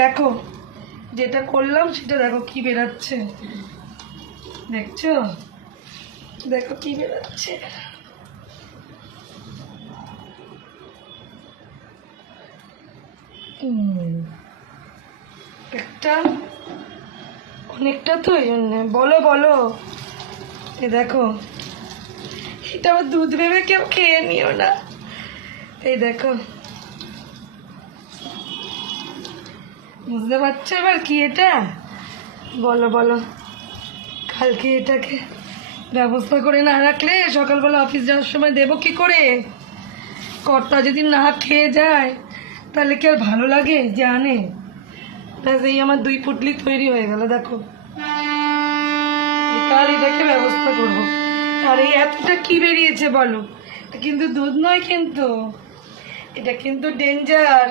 দেখো যেটা করলাম সেটা দেখো কি বেরাচ্ছে, দেখছো? দেখো কি বেরাচ্ছে। একটা অনেকটা তো এই জন্যে। বলো বলো। এ দেখো, এটা আবার দুধ ভেবে কেউ খেয়ে নিও না। এই দেখো, বুঝতে পারছো এবার কি এটা? বলো বলো। কালকে এটাকে ব্যবস্থা করে না রাখলে সকালবেলা অফিস যাওয়ার সময় দেবো কি করে? কর্তা যদি না খেয়ে যায় তাহলে কি আর ভালো লাগে যে আনে? ব্যাস, এই আমার 2 পুটলি তৈরি হয়ে গেল। দেখো, কাল এটাকে ব্যবস্থা করবো। আর এই এতটা কি বেরিয়েছে বলো? এটা কিন্তু দুধ নয়, কিন্তু এটা কিন্তু ডেঞ্জার।